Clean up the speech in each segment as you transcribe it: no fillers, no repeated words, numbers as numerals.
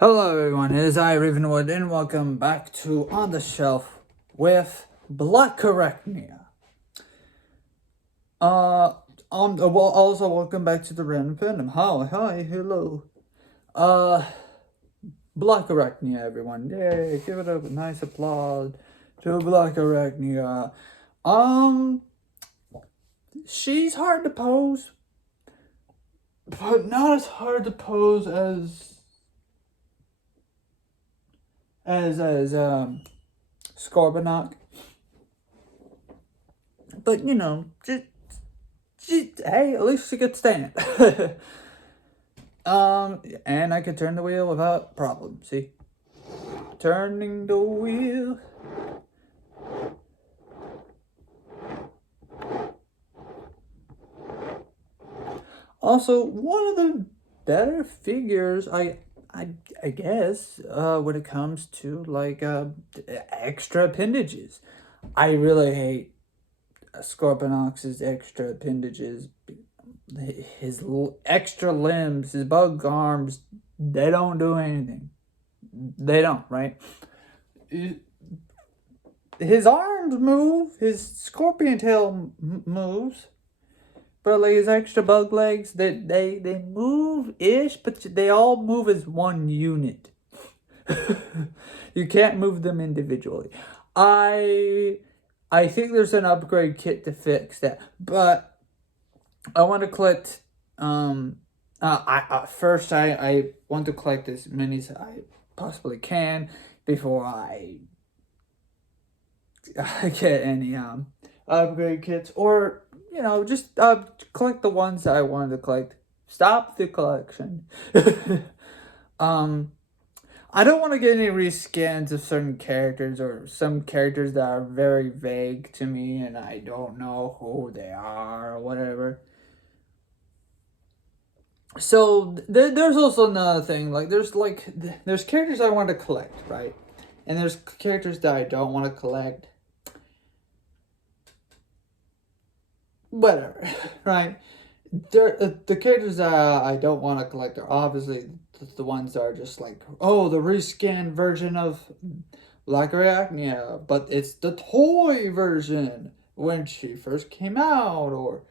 Hello everyone, it is I, Ravenwood, and welcome back to On the Shelf with Black Arachnia. Also welcome back to the Random Fandom. Hi, hello. Uh, Black Arachnia, everyone. Yay, give it a nice applause to Black Arachnia. She's hard to pose, but not as hard to pose as Scorponok. But hey, at least she could stand. And I could turn the wheel without problem. See, turning the wheel. Also, one of the better figures, I guess, when it comes to like extra appendages. I really hate Scorponok's extra appendages. His extra limbs, his bug arms, they don't do anything. They don't, right? His arms move, his scorpion tail moves, but like his extra bug legs, they move ish, but they all move as one unit. You can't move them individually. I think there's an upgrade kit to fix that, but I want to collect. First I want to collect as many as I possibly can before I get any upgrade kits, or just collect the ones I wanted to collect. Stop the collection. I don't want to get any reskins of certain characters, or some characters that are very vague to me and I don't know who they are or whatever. So there's also another thing, like there's characters I want to collect, right? And there's characters that I don't want to collect. Whatever, right? The characters that I don't want to collect are obviously the ones that are just like, oh, the reskin version of Black Arachnia, but it's the toy version when she first came out, or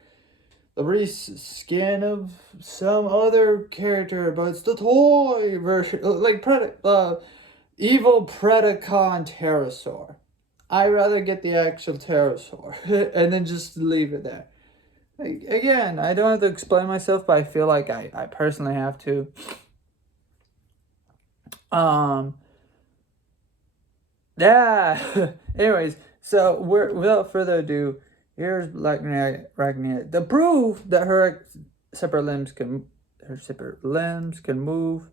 the reskin of some other character, but it's the toy version, like evil Predacon Pterosaur. I'd rather get the actual pterosaur and then just leave it there. Like, again, I don't have to explain myself, but I feel like I personally have to. Yeah. Anyways, so without further ado, here's Black Arachnia. To prove that her separate limbs can move,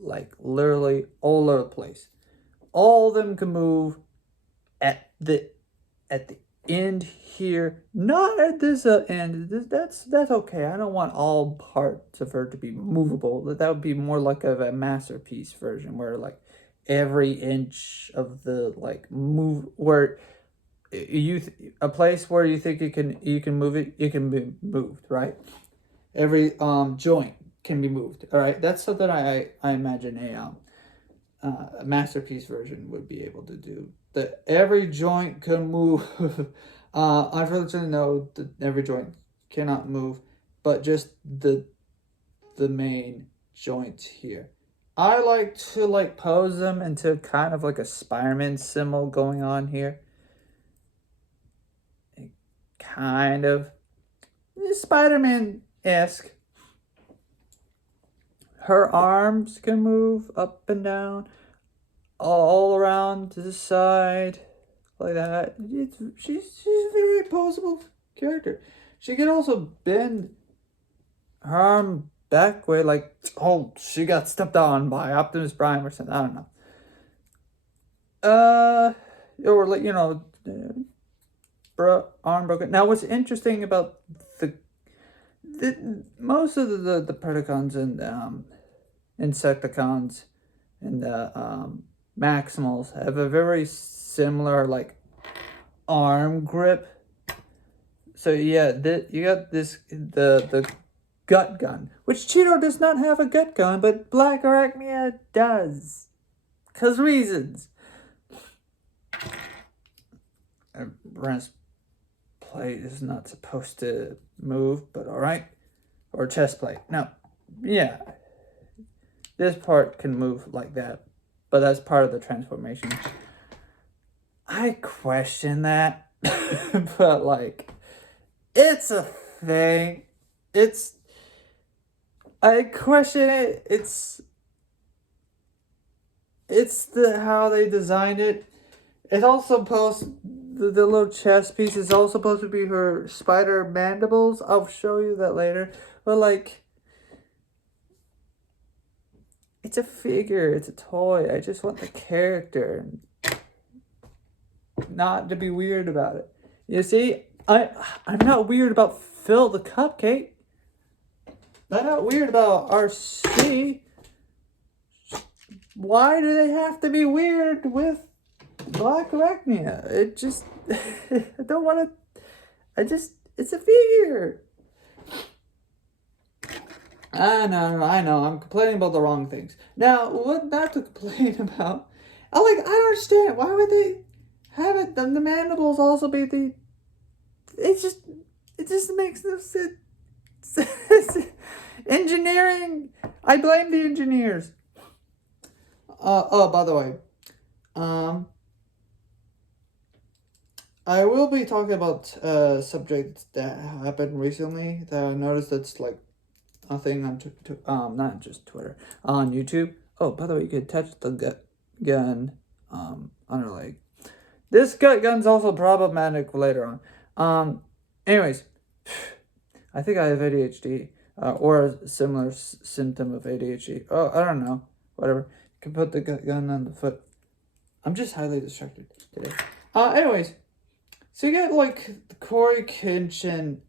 like literally all over the place. All of them can move at the end here, not at this end. That's okay. I don't want all parts of her to be movable. That would be more like a masterpiece version, where like every inch of the like move, where a place where you think you can move it, it can be moved, right? Every joint can be moved. All right, that's something I imagine a masterpiece version would be able to do. That every joint can move. Unfortunately, no, every joint cannot move, but just the main joints here. I like to like pose them into kind of like a Spider-Man symbol going on here. Kind of Spider-Man-esque. Her arms can move up and down, all around to the side, like that. She's a very posable character. She can also bend her arm back way, like, oh, she got stepped on by Optimus Prime or something. I don't know. Or like arm broken. Now, what's interesting about the most of the Predacons and Insecticons and the Maximals have a very similar like arm grip. So yeah, you got this the gut gun, which Cheeto does not have a gut gun, but Black Arachnia does. 'Cause reasons. A breastplate is not supposed to move, but alright. Or chest plate. No. Yeah. This part can move like that, but that's part of the transformation. I question that, but like, it's a thing. I question it. It's how they designed it. It's also the little chest piece is all supposed to be her spider mandibles. I'll show you that later. But like, it's a figure. It's a toy. I just want the character, not to be weird about it. You see, I'm not weird about Phil the Cupcake. I'm not weird about RC. Why do they have to be weird with Black Arachnia? It just, I don't want to, it's a figure. I know, I'm complaining about the wrong things. Now, what not to complain about, I don't understand, why would they have it, the mandibles also be the, it just makes no sense. Engineering, I blame the engineers. Oh, by the way, I will be talking about subjects that happened recently that I noticed that's like a thing on not just Twitter, on YouTube. Oh, by the way, you could touch the gut gun on her leg. This gut gun's also problematic later on. Anyways, I think I have ADHD or a similar symptom of ADHD. Oh, I don't know. Whatever. You can put the gut gun on the foot. I'm just highly distracted today. Anyways, so you get like Corey Kenshin.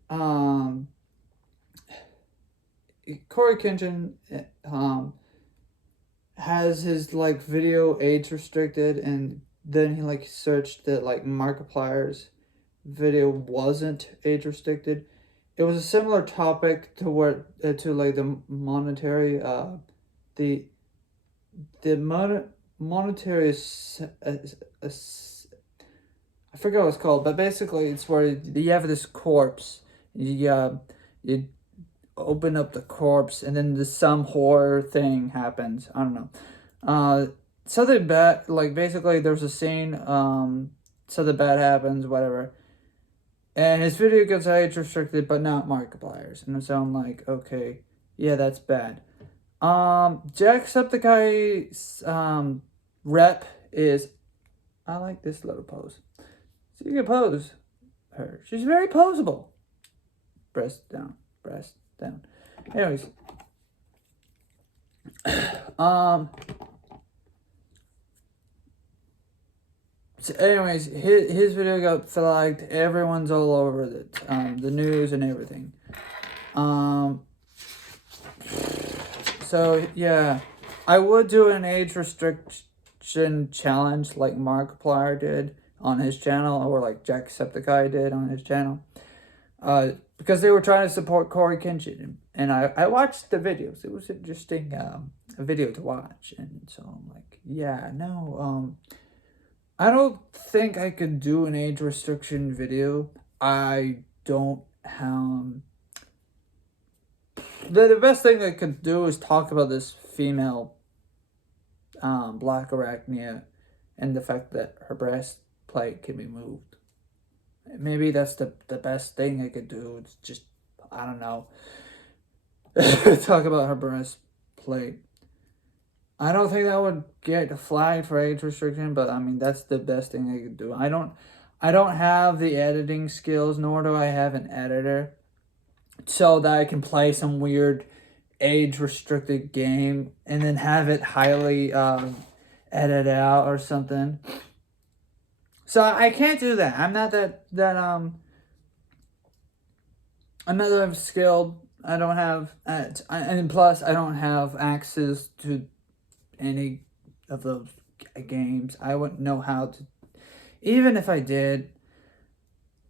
Corey Kenshin has his like video age restricted, and then he like searched that like Markiplier's video wasn't age restricted. It was a similar topic to where to like the monetary monetary I forget what it's called, but basically it's where you have this corpse. You open up the corpse, and then some horror thing happens. I don't know. Something bad. Like basically, there's a scene. Something bad happens. Whatever. And his video gets age restricted, but not Markiplier's. And so I'm like, okay, yeah, that's bad. Jacksepticeye's rep is, I like this little pose. So you can pose her. She's very poseable. Breast down, breast down. Anyways, so anyways, his video got flagged. Everyone's all over it. The news and everything. So yeah, I would do an age restriction challenge like Markiplier did on his channel, or like Jacksepticeye did on his channel. Because they were trying to support Corey Kenshin, and I watched the videos. It was interesting, a video to watch, and so I'm like, yeah, no, I don't think I could do an age restriction video. I don't have. The best thing I could do is talk about this female, Black Arachnia, and the fact that her breastplate can be moved. Maybe that's the best thing I could do. It's just, I don't know. Talk about her breastplate. I don't think that would get flagged for age restriction, but I mean, that's the best thing I could do. I don't have the editing skills, nor do I have an editor, so that I can play some weird age restricted game and then have it highly edited out or something. So I can't do that. I'm not I'm not that skilled. I don't have, and plus I don't have access to any of those games. I wouldn't know how to, even if I did,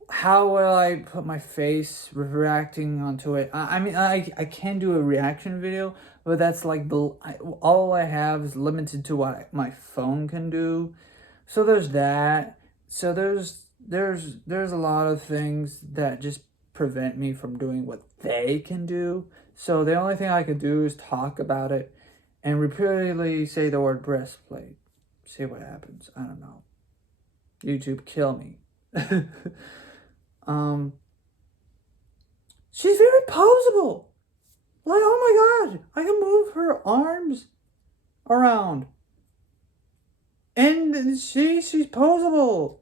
how will I put my face reacting onto it? I mean, I can do a reaction video, but that's like all I have is limited to what my phone can do. So there's that. So there's a lot of things that just prevent me from doing what they can do. So the only thing I can do is talk about it and repeatedly say the word breastplate. See what happens. I don't know. YouTube, kill me. She's very posable. Like, oh my god, I can move her arms around. And she's posable.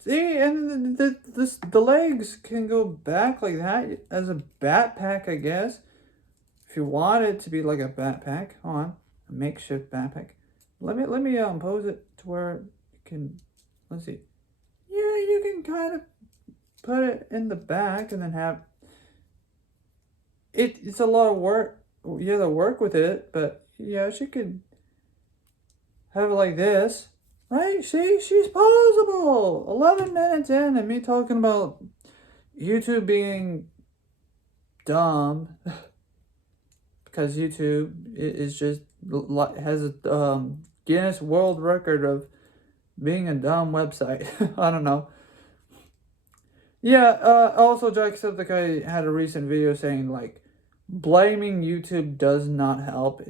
See, and the legs can go back like that as a backpack, I guess. If you want it to be like a backpack, hold on, a makeshift backpack. Let me pose it to where you can. Let's see. Yeah, you can kind of put it in the back and then have it. It's a lot of work. You have to work with it, but yeah, she could have it like this. Right? See, she's posable. 11 minutes in, and me talking about YouTube being dumb because YouTube is just has a Guinness World Record of being a dumb website. I don't know. Yeah. Also, Jacksepticeye had a recent video saying like blaming YouTube does not help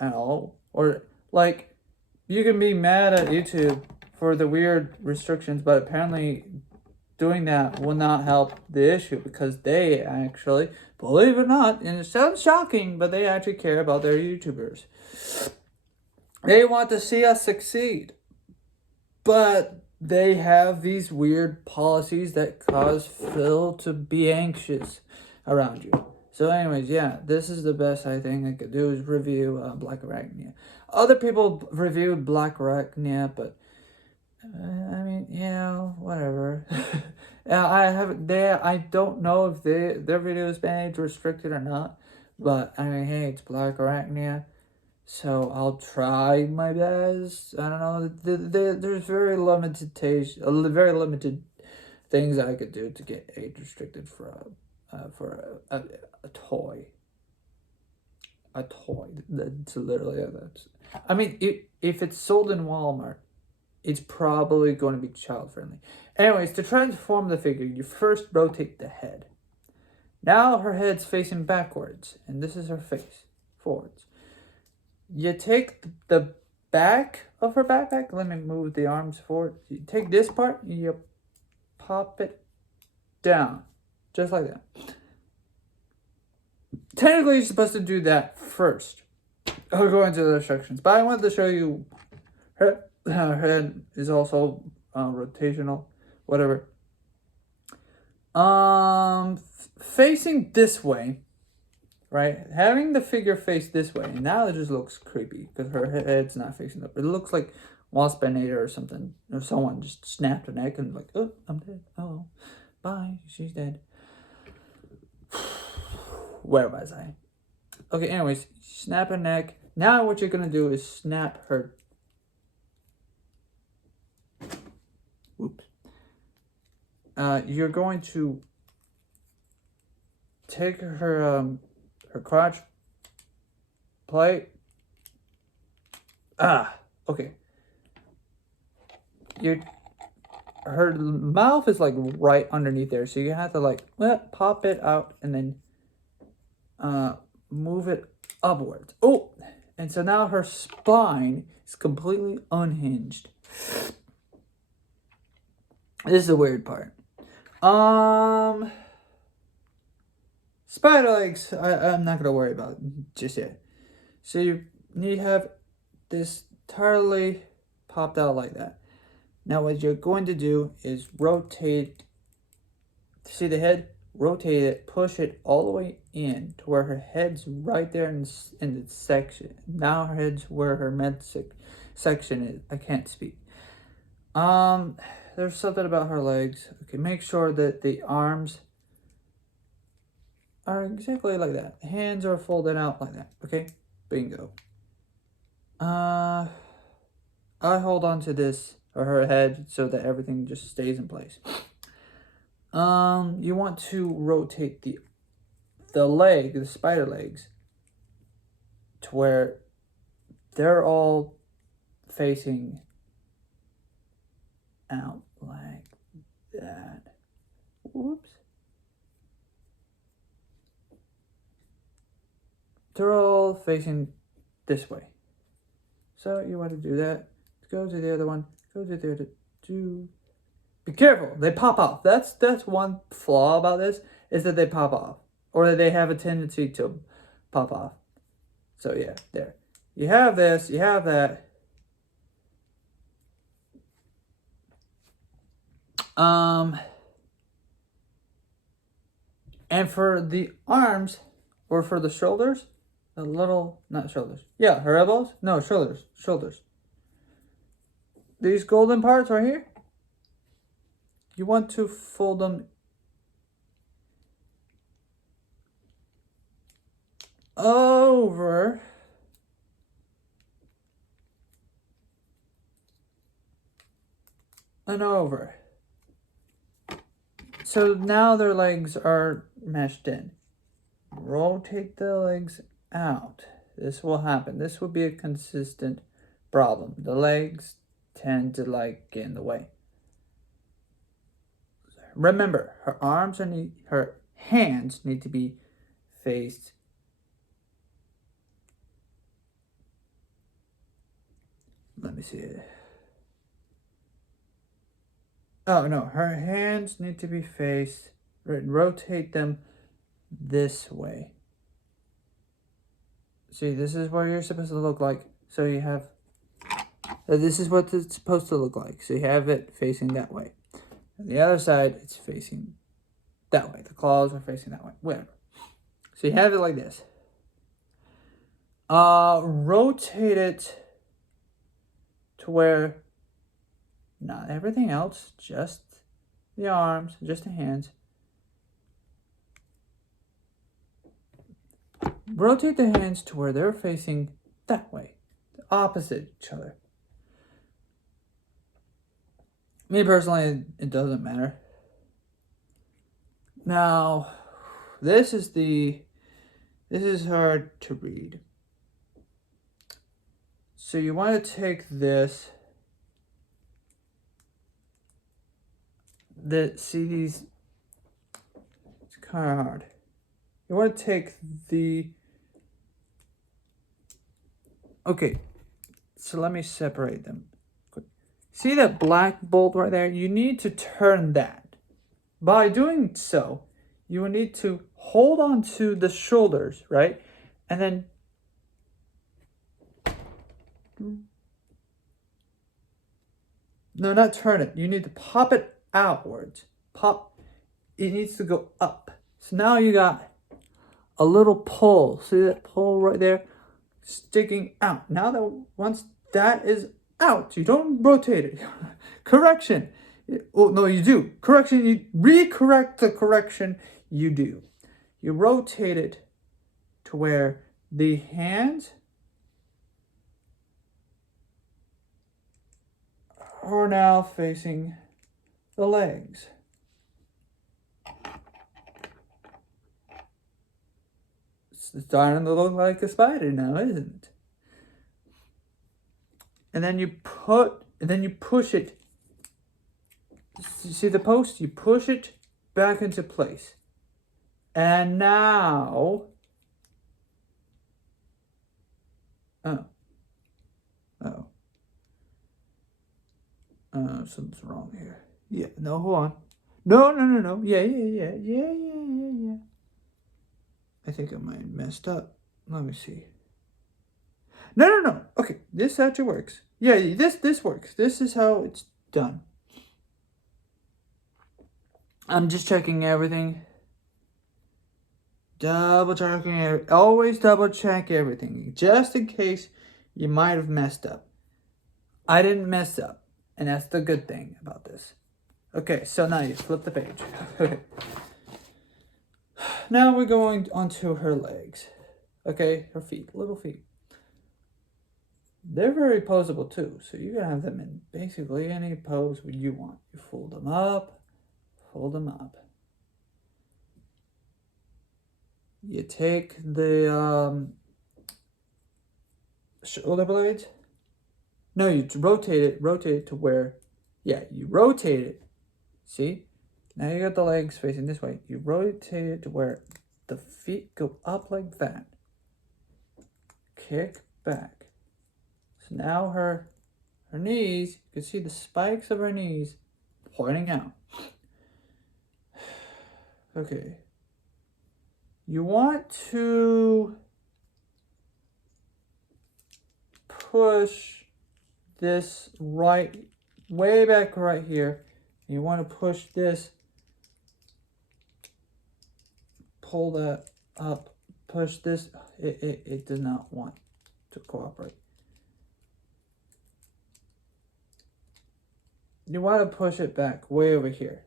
at all, or like. You can be mad at YouTube for the weird restrictions, but apparently doing that will not help the issue because they actually, believe it or not, and it sounds shocking, but they actually care about their YouTubers. They want to see us succeed, but they have these weird policies that cause Phil to be anxious around you. So anyways, yeah, this is the best I think I could do is review Black Arachnia. Other people reviewed Black Arachnia, but I mean, yeah, whatever. I don't know if their video has been age restricted or not, but I mean, hey, it's Black Arachnia, so I'll try my best. I don't know. There's very limited things I could do to get age restricted for a toy. A toy. That's literally that's. I mean, if it's sold in Walmart, it's probably going to be child friendly. Anyways, to transform the figure, you first rotate the head. Now her head's facing backwards, and this is her face forwards. You take the back of her backpack. Let me move the arms forward. You take this part, and you pop it down, just like that. Technically, you're supposed to do that first. I'll go into the instructions, but I wanted to show you her head is also rotational, whatever. Facing this way, right? Having the figure face this way, and now it just looks creepy because her head's not facing up. It looks like Waspinator or something, or someone just snapped her neck and like, oh, I'm dead. Oh, bye, she's dead. Where was I? Okay, anyways, snap her neck. Now what you're gonna do is snap her. Oops. You're going to take her crotch plate. Okay. Her mouth is like right underneath there, so you have to like pop it out and then move it upwards. Oh, and so now her spine is completely unhinged. This is the weird part. Spider legs, I'm not gonna worry about just yet. So you need to have this entirely popped out like that. Now what you're going to do is rotate. See the head? Rotate it, push it all the way in to where her head's right there in the section. Now her head's where her section is. I can't speak. There's something about her legs. Okay, make sure that the arms are exactly like that. Hands are folded out like that. Okay, bingo. I hold on to this or her head so that everything just stays in place. You want to rotate the spider legs, to where they're all facing out like that. Whoops. They're all facing this way. So you want to do that. Go to the other one. Go to the other two. Be careful. They pop off. That's one flaw about this, is that they pop off. Or that they have a tendency to pop off. So yeah, there. You have this. You have that. And for the arms, or for the shoulders, not shoulders. Yeah, her elbows? No, shoulders. These golden parts right here, you want to fold them over and over. So now their legs are meshed in. Rotate the legs out. This will happen. This will be a consistent problem. The legs tend to get in the way. Remember, her hands need to be faced. Let me see it. Oh no, her hands need to be faced. Rotate them this way. See, this is what you're supposed to look like. So you have, this is what it's supposed to look like. So you have it facing that way. And the other side, it's facing that way. The claws are facing that way. Whatever. So you have it like this. Rotate it to where not everything else, just the arms, just the hands. Rotate the hands to where they're facing that way, opposite each other. Me personally, it doesn't matter. Now, this is hard to read. So you want to take this. See these? It's kind of hard. You want to take the. Okay, so let me separate them. See that black bolt right there? You need to turn that. By doing so, you will need to hold on to the shoulders, right? And then no, not turn it. You need to pop it outwards. Pop. It needs to go up. So now you got a little pull. See that pull right there? Sticking out. Now that once that is out, you don't rotate it. Correction. Oh, no, you do. Correction. You recorrect the correction. You do. You rotate it to where the hands are now facing the legs. It's starting to look like a spider now, isn't it? And then you push it. See the post? You push it back into place. And now, something's wrong here. Yeah, no, hold on. No. Yeah. I think I might have messed up. Let me see. No. Okay, this actually works. Yeah, this works. This is how it's done. I'm just checking everything. Always double check everything, just in case you might have messed up. I didn't mess up, and that's the good thing about this. Okay, so now you flip the page. Okay. Now we're going onto her legs. Okay, her feet, little feet. they're very poseable too. So you can have them in basically any pose you want. You fold them up, fold them up. You take the shoulder blades. No, you rotate it to where, yeah, you rotate it. See? Now you got the legs facing this way. You rotate it to where the feet go up like that. Kick back. So now her knees, you can see the spikes of her knees pointing out. Okay. You want to push this way back right here. You want to push this, pull that up, push this. It does not want to cooperate. You want to push it back way over here.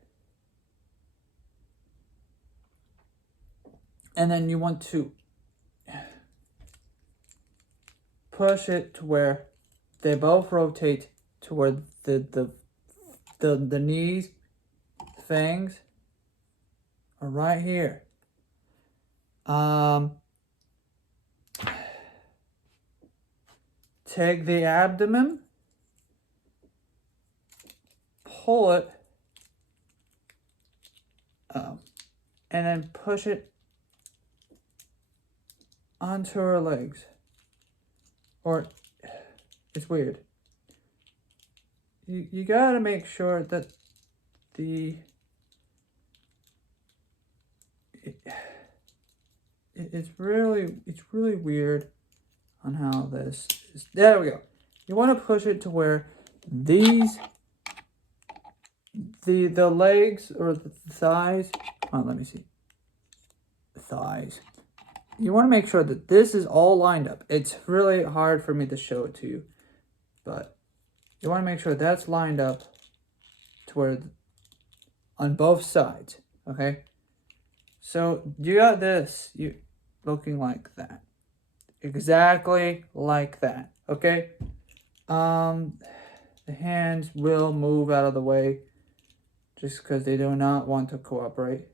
And then you want to push it to where they both rotate to where the knees, fangs are right here. Take the abdomen, pull it, and then push it onto her legs. Or, it's weird. You gotta make sure that it's really weird on how this is. There we go. You want to push it to where these the legs or the thighs. Oh, let me see. Thighs. You want to make sure that this is all lined up. It's really hard for me to show it to you, but you want to make sure that's lined up to where on both sides. Okay. So you got this. You looking like that. Exactly like that. Okay. The hands will move out of the way just because they do not want to cooperate.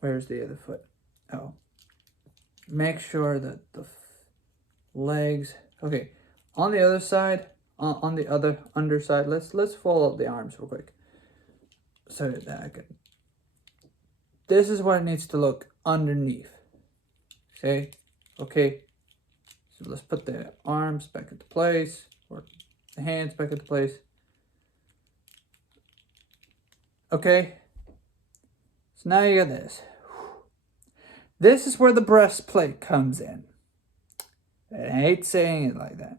Where's the other foot? Oh. Make sure that the legs. Okay. On the other side, on the other underside, let's fold up the arms real quick. So that I can. This is what it needs to look underneath. Okay. Okay. So let's put the arms back into place, or the hands back into place. Okay. So now you got this. This is where the breastplate comes in. I hate saying it like that.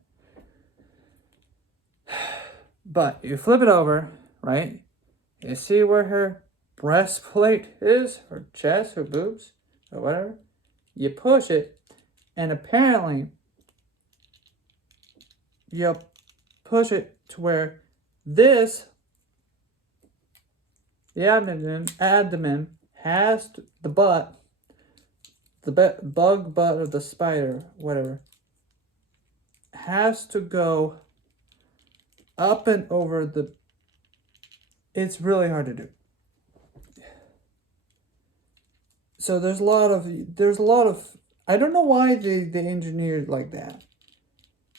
But you flip it over, right? You see where her breastplate is, her chest, her boobs, or whatever. You push it, and apparently you push it to where this, the abdomen has to, the butt, bug butt of the spider, whatever, has to go up and over the. It's really hard to do. So there's a lot of I don't know why they engineered like that.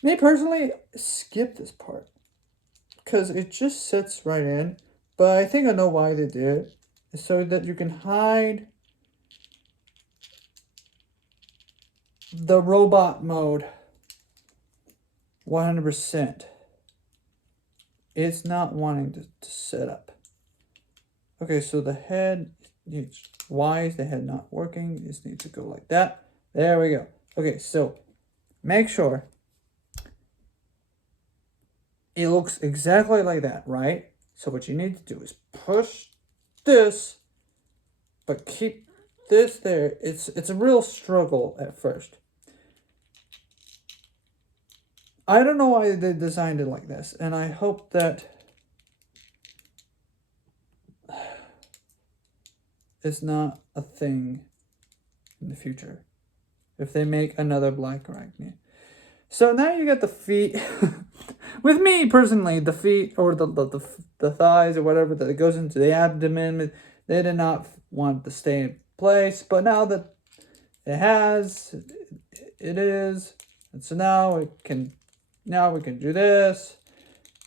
Me personally, skip this part because it just sits right in. But I think I know why they did it, so that you can hide the robot mode 100%. It's not wanting to set up. Okay, so the head, why is the head not working? This needs to go like that. There we go. Okay, so make sure it looks exactly like that, right? So what you need to do is push this, but keep this there. It's a real struggle at first. I don't know why they designed it like this, and I hope that it's not a thing in the future if they make another Black Arachnia. So now you got the feet. With me personally, the feet or the thighs or whatever that goes into the abdomen, they did not want to stay in place. But now that it has, it is, and so now we can do this.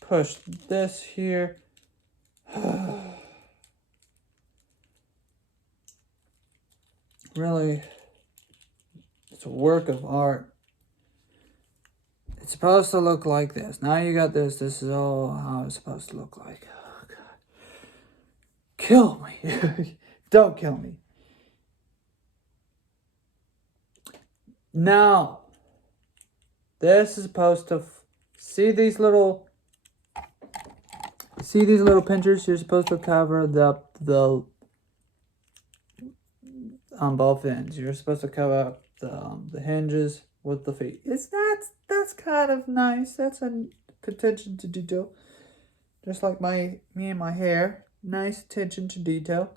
Push this here. Really, it's a work of art. It's supposed to look like this. Now you got this. This is all how it's supposed to look like. Oh, God. Kill me. Don't kill me. Now, this is supposed to see these little pinchers. You're supposed to cover the on both ends. You're supposed to cover up the hinges with the feet. That's kind of nice. That's an attention to detail. Just like me and my hair. Nice attention to detail.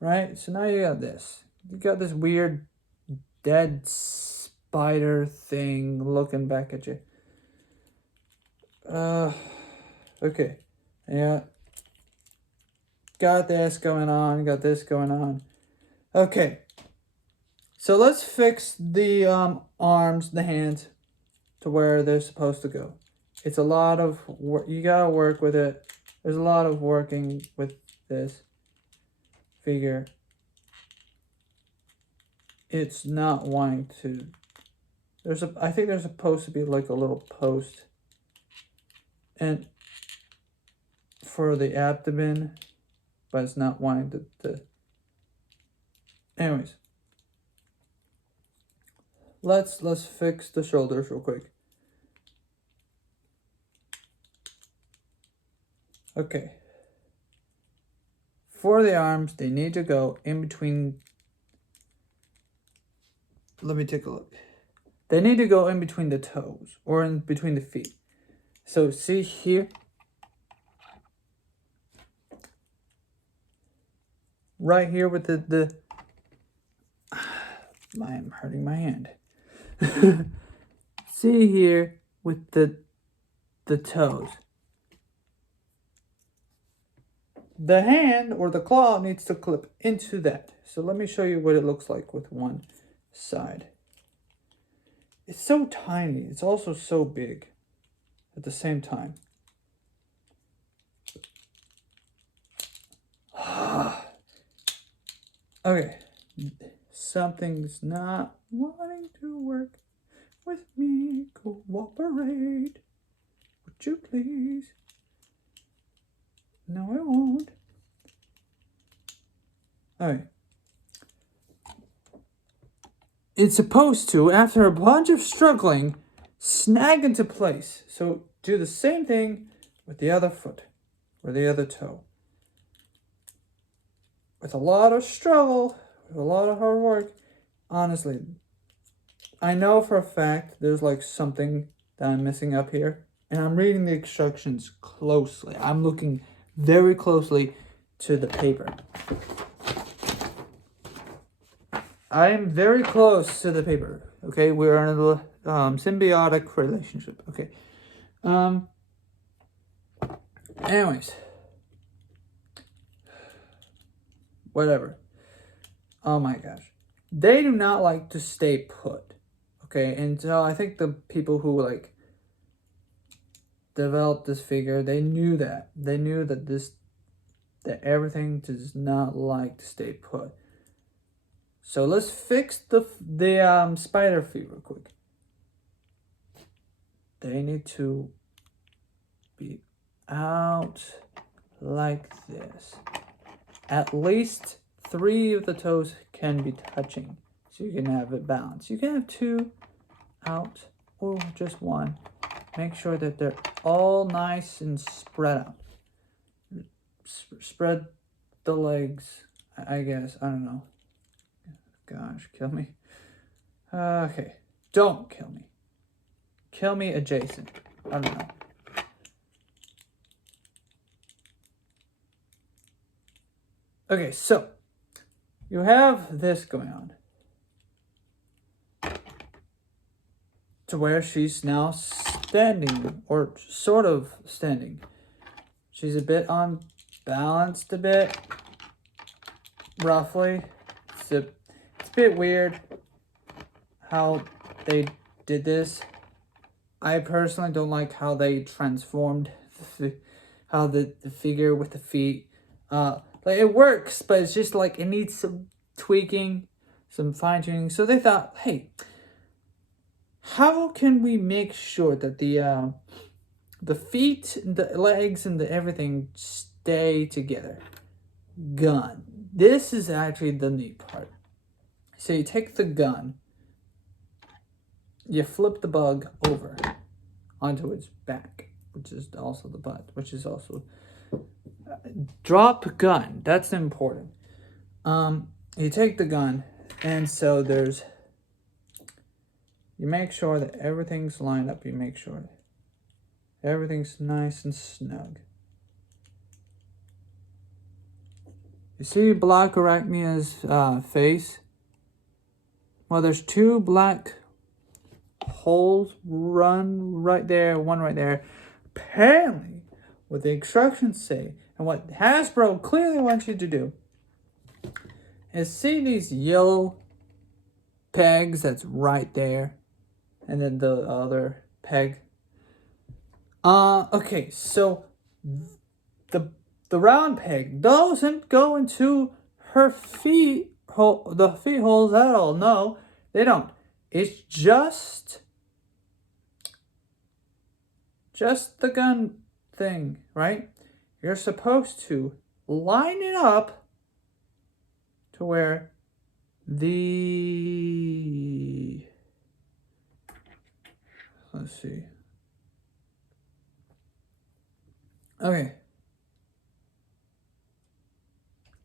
Right? So now you got this. You got this weird dead spider thing looking back at you. Okay. Yeah. Got this going on. Got this going on. Okay. So let's fix the arms, the hands, to where they're supposed to go. It's a lot of work. You gotta work with it. There's a lot of working with this figure. It's not wanting to. I think there's supposed to be like a little post, and for the abdomen, but it's not wanting to. Anyways. Let's fix the shoulders real quick. Okay. For the arms, they need to go in between. Let me take a look. They need to go in between the toes or in between the feet. So see here. Right here with the I am hurting my hand. See here with the toes. The hand or the claw needs to clip into that. So let me show you what it looks like with one side. It's so tiny. It's also so big at the same time. Okay. Something's not wanting to work with me. Cooperate. Would you please? No, I won't. Alright. It's supposed to, after a bunch of struggling, snag into place. So do the same thing with the other foot or the other toe. With a lot of struggle, with a lot of hard work, honestly, I know for a fact there's like something that I'm missing up here. And I'm reading the instructions closely. I'm looking very closely to the paper. I am very close to the paper. Okay, we're in a symbiotic relationship. Okay. Anyways. Whatever. Oh my gosh. They do not like to stay put. Okay, and so I think the people who like developed this figure, they knew that. They knew that that everything does not like to stay put. So let's fix the spider feet real quick. They need to be out like this. At least 3 of the toes can be touching, so you can have it balanced. You can have 2 out or just 1. Make sure that they're all nice and spread out. Spread the legs, I guess. I don't know. Gosh, kill me. Okay, don't kill me. Kill me adjacent. I don't know. Okay, so you have this going on. to where she's now standing, or sort of standing. She's a bit unbalanced, a bit, roughly. It's a bit weird how they did this. I personally don't like how they transformed how the figure with the feet. Like, it works, but it's just like it needs some tweaking, some fine tuning. So they thought, hey, how can we make sure that the feet, the legs, and the everything stay together? Gun. This is actually the neat part. So you take the gun, you flip the bug over onto its back, which is also the butt, which is also drop gun. That's important. You take the gun, and so you make sure that everything's lined up. You make sure that everything's nice and snug. You see Black Arachnia's face? Well, there's two black holes, one right there. Apparently, what the instructions say, and what Hasbro clearly wants you to do, is see these yellow pegs that's right there, and then the other peg. Okay, so the round peg doesn't go into her feet hole, the feet holes at all. No, they don't. It's just the gun thing, right? You're supposed to line it up to where let's see. Okay.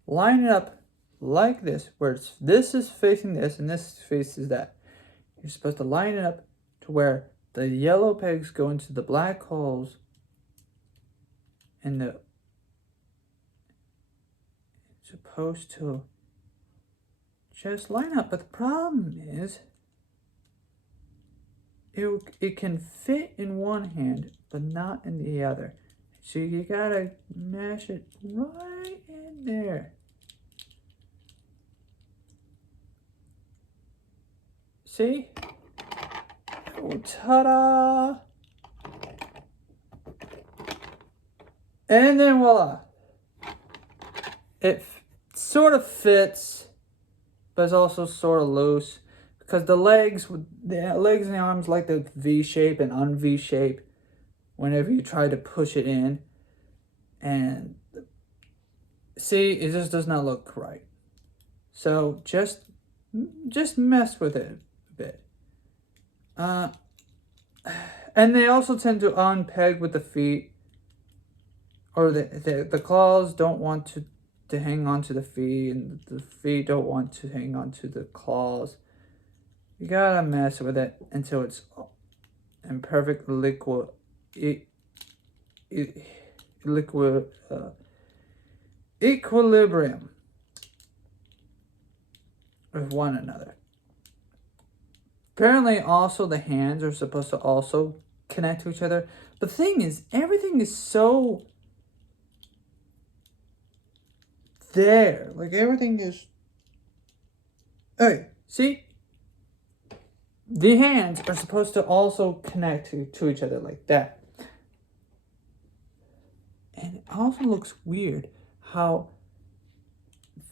Line it up like this, where this is facing this and this faces that. You're supposed to line it up to where the yellow pegs go into the black holes, and supposed to just line up. But the problem is, it can fit in one hand, but not in the other. So you gotta mash it right in there. See? Oh, ta-da! And then voila. It sort of fits, but it's also sort of loose, because the legs and the arms like the V shape and un-V shape whenever you try to push it in. And see, it just does not look right. So just mess with it a bit. And they also tend to unpeg with the feet, or the claws don't want to hang on to the feet, and the feet don't want to hang on to the claws. You gotta mess with it until it's in perfect equilibrium with one another. Apparently, also the hands are supposed to also connect to each other. But the thing is, everything is so there. Like, everything is... Okay, see? The hands are supposed to also connect to each other like that. And it also looks weird how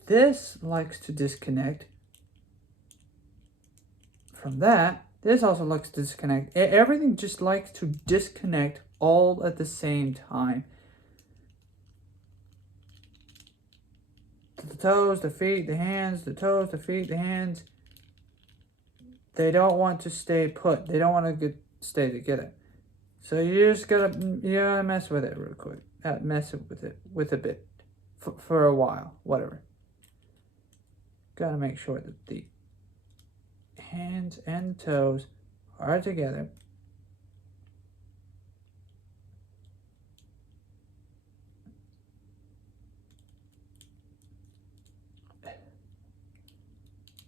this likes to disconnect from that. This also likes to disconnect. Everything just likes to disconnect all at the same time. The toes, the feet, the hands, the toes, the feet, the hands. They don't want to stay put. They don't want to stay together. So you just gotta mess with it real quick. Mess with it with a bit for a while, whatever. Gotta make sure that the hands and toes are together.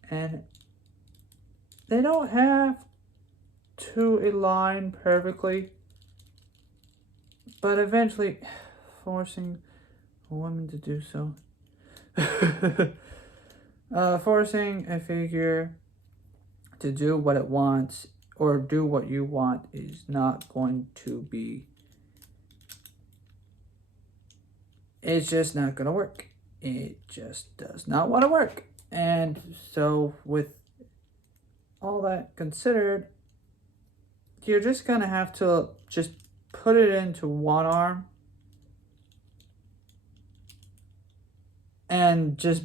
And they don't have to a line perfectly, but eventually forcing a woman to do so. Forcing a figure to do what it wants or do what you want is not going to be, it's just not going to work. It just does not want to work. And so with all that considered, you're just going to have to just put it into one arm and just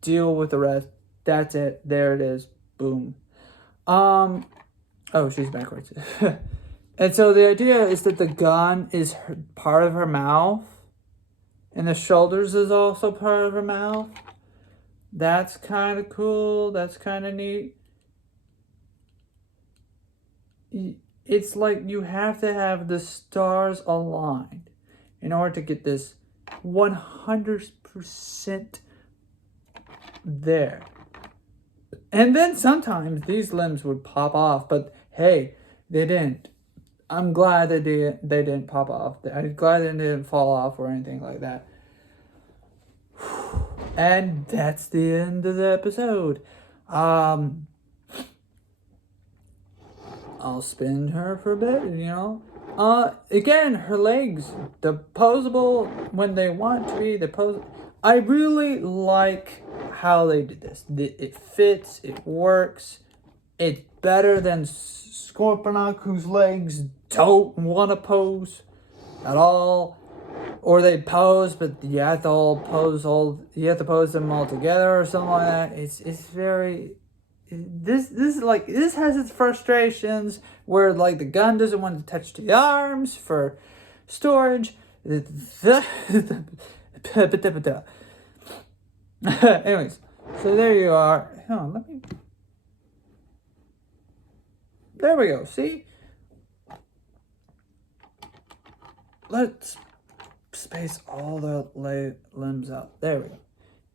deal with the rest. That's it. There it is. Boom. Oh, she's backwards. And so the idea is that the gun is part of her mouth, and the shoulders is also part of her mouth. That's kind of cool. That's kind of neat. It's like you have to have the stars aligned in order to get this 100% there. And then sometimes these limbs would pop off, but hey, they didn't. I'm glad that they didn't pop off. I'm glad they didn't fall off or anything like that. And that's the end of the episode. I'll spin her for a bit, you know. Again, her legs, the posable when they want to be, the pose. I really like how they did this. It fits, it works. It's better than Scorponok, whose legs don't want to pose at all, or they pose, but you have to pose them all together or something like that. It's very. This has its frustrations where like the gun doesn't want to touch the arms for storage. Anyways, so there you are. Hold on, there we go. See? Let's space all the limbs out. There we go.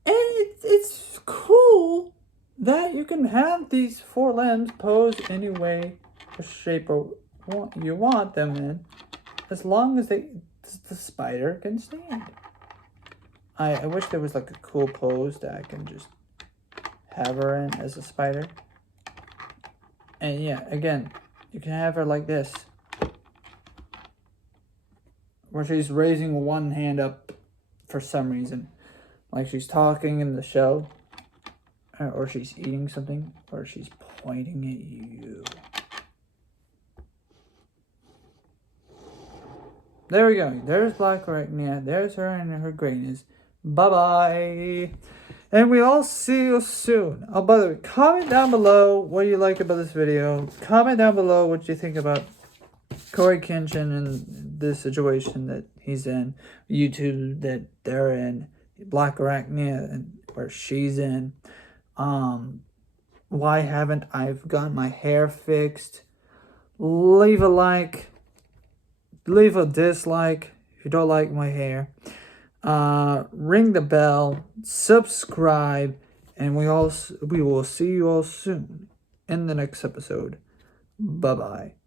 And it's cool that you can have these 4 limbs pose any way or shape or you want them in, as long as the spider can stand. I wish there was like a cool pose that I can just have her in as a spider. And yeah, again, you can have her like this, where she's raising one hand up for some reason, like she's talking in the show, or she's eating something, or she's pointing at you. There we go. There's Black Arachnia. There's her and her greatness. Bye-bye. And we all see you soon. Oh, by the way, comment down below what you like about this video. Comment down below what you think about Corey Kenshin and this situation that he's in. YouTube that they're in. Black Arachnia and where she's in. Why haven't I got my hair fixed? Leave a like. Leave a dislike if you don't like my hair. Ring the bell, subscribe, and we will see you all soon in the next episode. Bye bye.